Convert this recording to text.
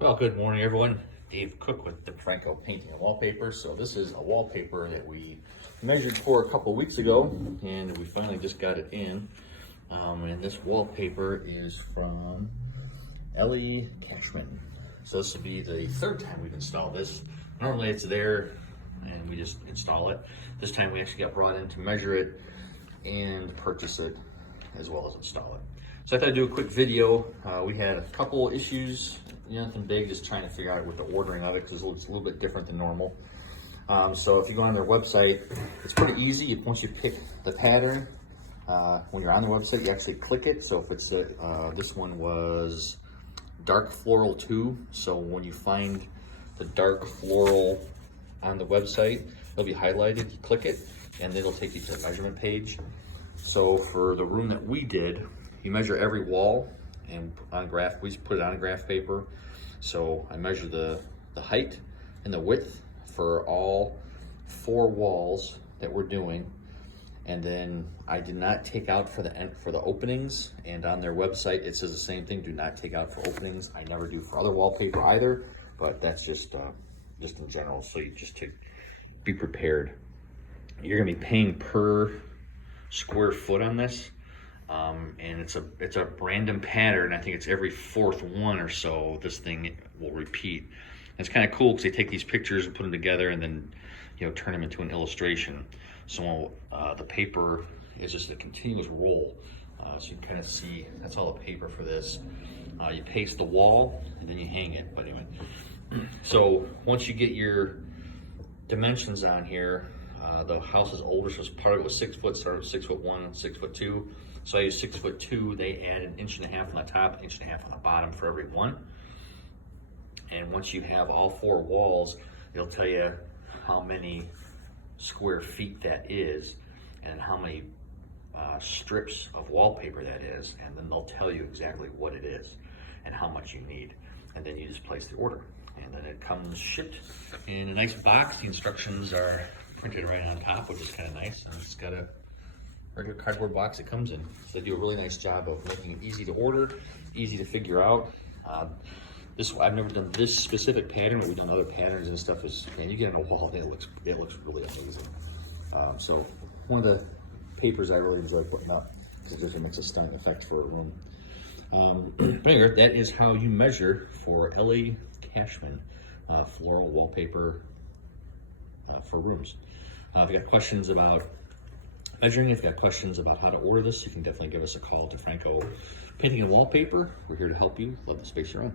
Well, good morning, everyone. Dave Cook with the Franco Painting and Wallpaper. So this is a wallpaper that we measured for a couple of weeks ago, and we finally just got it in. And this wallpaper is from Ellie Cashman. So this will be the third time we've installed this. Normally it's there and we just install it. This time we actually got brought in to measure it and purchase it as well as install it. So I thought I'd do a quick video. We had a couple issues, nothing big, just trying to figure out with the ordering of it because it looks a little bit different than normal. So if you go on their website, it's pretty easy. Once you pick the pattern, when you're on the website, you actually click it. So if it's this one was dark floral 2. So when you find the dark floral on the website, it'll be highlighted. You click it, and it'll take you to the measurement page. So for the room that we did, you measure every wall and on graph, we just put it on graph paper. So I measure the height and the width for all 4 walls that we're doing. And then I did not take out for the openings, and on their website it says the same thing, do not take out for openings. I never do for other wallpaper either, but that's just in general, so you just to be prepared. You're gonna be paying per square foot on this. And it's a random pattern. I think it's every 4th one or so this thing will repeat. And it's kind of cool because they take these pictures and put them together and then turn them into an illustration. So the paper is just a continuous roll. So you can kind of see, that's all the paper for this. You paste the wall and then you hang it. But anyway, so once you get your dimensions on here, the house is older, so part of it was 6 foot, started with 6'1", 6'2". So I use 6'2". They add 1.5 inches on the top, 1.5 inches on the bottom for every one. And once you have all 4 walls, it'll tell you how many square feet that is and how many strips of wallpaper that is. And then they'll tell you exactly what it is and how much you need. And then you just place the order. And then it comes shipped in a nice box. The instructions are printed right on top, which is kind of nice. And it's got a regular cardboard box it comes in. So they do a really nice job of making it easy to order, easy to figure out. I've never done this specific pattern, but we've done other patterns and stuff. Man, you get on a wall, it looks really amazing. So one of the papers I really enjoy putting up because it just makes a stunning effect for a room. But anyway, that is how you measure for Ellie Cashman floral wallpaper for rooms. If you got questions about measuring, if you got questions about how to order this, you can definitely give us a call to Franco Painting and Wallpaper. We're here to help you. Love the space you're on.